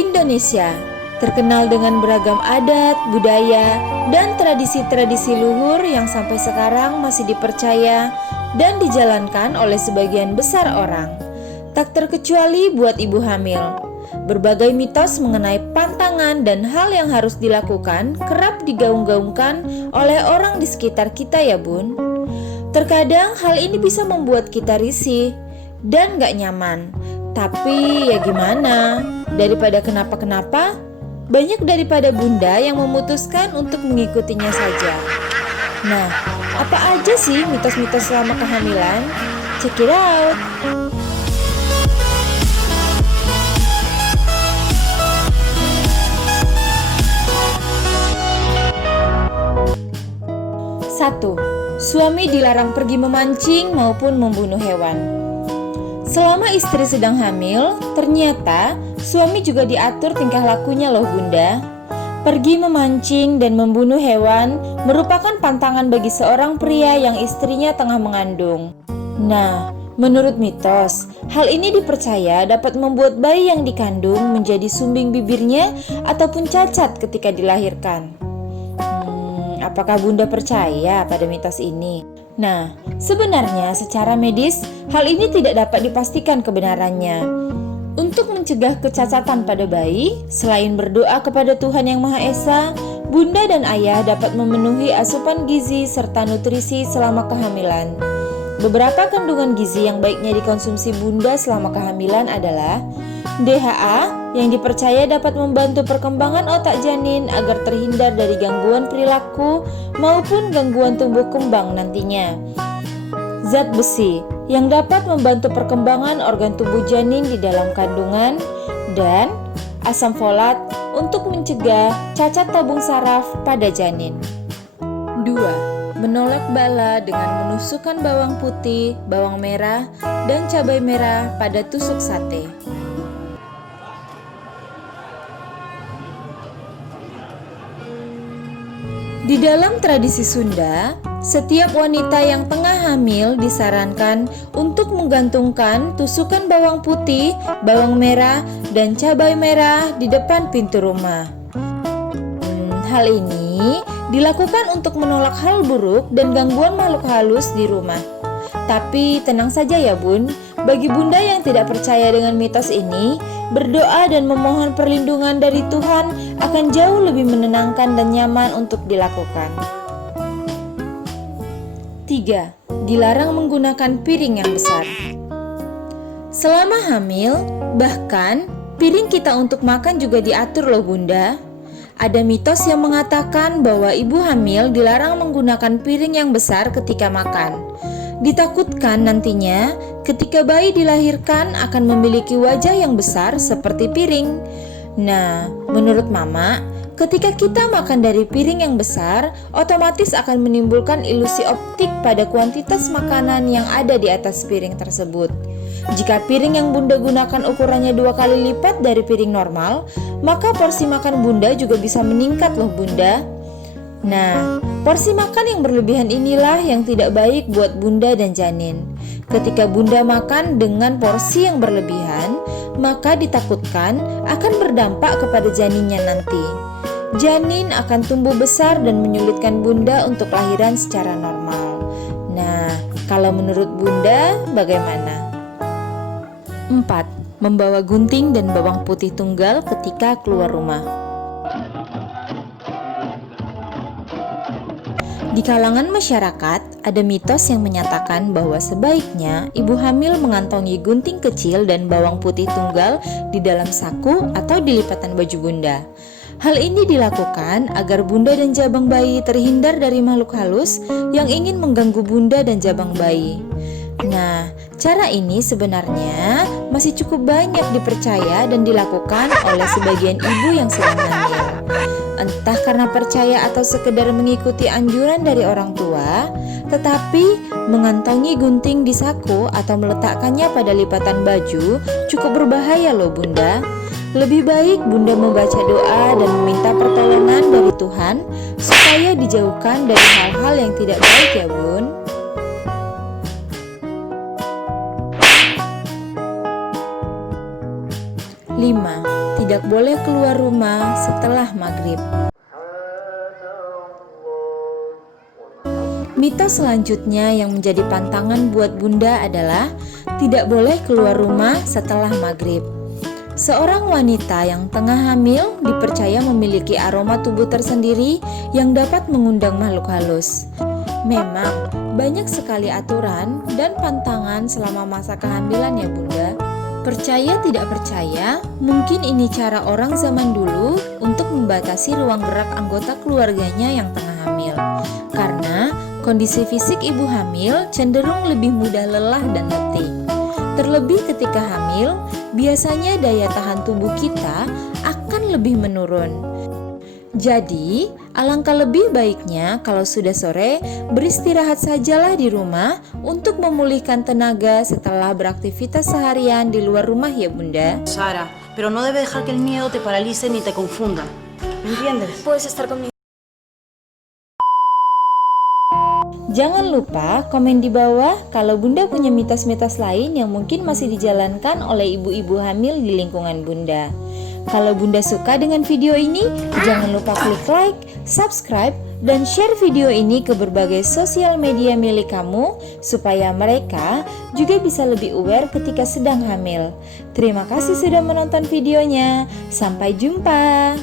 Indonesia terkenal dengan beragam adat, budaya, dan tradisi-tradisi luhur yang sampai sekarang masih dipercaya dan dijalankan oleh sebagian besar orang. Tak terkecuali buat ibu hamil. Berbagai mitos mengenai pantangan dan hal yang harus dilakukan kerap digaung-gaungkan oleh orang di sekitar kita ya bun. Terkadang hal ini bisa membuat kita risih dan gak nyaman. Tapi ya gimana, daripada kenapa-kenapa, banyak daripada bunda yang memutuskan untuk mengikutinya saja. Nah, apa aja sih mitos-mitos selama kehamilan? Check it out! Satu, suami dilarang pergi memancing maupun membunuh hewan. Selama istri sedang hamil, ternyata suami juga diatur tingkah lakunya loh bunda. Pergi memancing dan membunuh hewan merupakan pantangan bagi seorang pria yang istrinya tengah mengandung. Nah, menurut mitos, hal ini dipercaya dapat membuat bayi yang dikandung menjadi sumbing bibirnya ataupun cacat ketika dilahirkan. Apakah bunda percaya pada mitos ini? Nah, sebenarnya secara medis, hal ini tidak dapat dipastikan kebenarannya. Untuk mencegah kecacatan pada bayi, selain berdoa kepada Tuhan Yang Maha Esa, bunda dan ayah dapat memenuhi asupan gizi serta nutrisi selama kehamilan. Beberapa kandungan gizi yang baiknya dikonsumsi bunda selama kehamilan adalah DHA yang dipercaya dapat membantu perkembangan otak janin agar terhindar dari gangguan perilaku maupun gangguan tumbuh kembang nantinya. Zat besi yang dapat membantu perkembangan organ tubuh janin di dalam kandungan, dan asam folat untuk mencegah cacat tabung saraf pada janin. 2. Menolak bala dengan menusukkan bawang putih, bawang merah, dan cabai merah pada tusuk sate. Di dalam tradisi Sunda, setiap wanita yang tengah hamil disarankan untuk menggantungkan tusukan bawang putih, bawang merah, dan cabai merah di depan pintu rumah. Hal ini dilakukan untuk menolak hal buruk dan gangguan makhluk halus di rumah. Tapi tenang saja ya bun, bagi bunda yang tidak percaya dengan mitos ini, berdoa dan memohon perlindungan dari Tuhan akan jauh lebih menenangkan dan nyaman untuk dilakukan. 3. Dilarang menggunakan piring yang besar. Selama hamil, bahkan piring kita untuk makan juga diatur loh bunda. Ada mitos yang mengatakan bahwa ibu hamil dilarang menggunakan piring yang besar ketika makan. Ditakutkan nantinya ketika bayi dilahirkan akan memiliki wajah yang besar seperti piring. Nah, menurut mama, ketika kita makan dari piring yang besar, otomatis akan menimbulkan ilusi optik pada kuantitas makanan yang ada di atas piring tersebut. Jika piring yang bunda gunakan ukurannya 2 kali lipat dari piring normal, maka porsi makan bunda juga bisa meningkat loh bunda. Nah, porsi makan yang berlebihan inilah yang tidak baik buat bunda dan janin. Ketika bunda makan dengan porsi yang berlebihan, maka ditakutkan akan berdampak kepada janinnya nanti. Janin akan tumbuh besar dan menyulitkan bunda untuk lahiran secara normal. Nah, kalau menurut bunda bagaimana? 4. Membawa gunting dan bawang putih tunggal ketika keluar rumah. Di kalangan masyarakat, ada mitos yang menyatakan bahwa sebaiknya ibu hamil mengantongi gunting kecil dan bawang putih tunggal di dalam saku atau di lipatan baju bunda. Hal ini dilakukan agar bunda dan jabang bayi terhindar dari makhluk halus yang ingin mengganggu bunda dan jabang bayi. Nah, cara ini sebenarnya masih cukup banyak dipercaya dan dilakukan oleh sebagian ibu yang sedang hamil. Entah karena percaya atau sekedar mengikuti anjuran dari orang tua, tetapi mengantongi gunting di saku atau meletakkannya pada lipatan baju cukup berbahaya loh bunda. Lebih baik bunda membaca doa dan meminta pertolongan dari Tuhan supaya dijauhkan dari hal-hal yang tidak baik ya bun. 5. tidak boleh keluar rumah setelah maghrib. Mitos selanjutnya yang menjadi pantangan buat Bunda adalah tidak boleh keluar rumah setelah maghrib. Seorang wanita yang tengah hamil dipercaya memiliki aroma tubuh tersendiri yang dapat mengundang makhluk halus. Memang banyak sekali aturan dan pantangan selama masa kehamilan ya Bunda. Percaya tidak percaya, mungkin ini cara orang zaman dulu untuk membatasi ruang gerak anggota keluarganya yang tengah hamil. Karena kondisi fisik ibu hamil cenderung lebih mudah lelah dan letih. Terlebih ketika hamil, biasanya daya tahan tubuh kita akan lebih menurun. Jadi, alangkah lebih baiknya kalau sudah sore beristirahat sajalah di rumah untuk memulihkan tenaga setelah beraktivitas seharian di luar rumah ya Bunda. Sara, pero no debe dejar que el miedo te paralice ni te confunda. ¿Me entiendes? Puedes estar conmigo. Jangan lupa komen di bawah kalau Bunda punya mitos-mitos lain yang mungkin masih dijalankan oleh ibu-ibu hamil di lingkungan Bunda. Kalau Bunda suka dengan video ini, jangan lupa klik like, subscribe, dan share video ini ke berbagai sosial media milik kamu supaya mereka juga bisa lebih aware ketika sedang hamil. Terima kasih sudah menonton videonya. Sampai jumpa.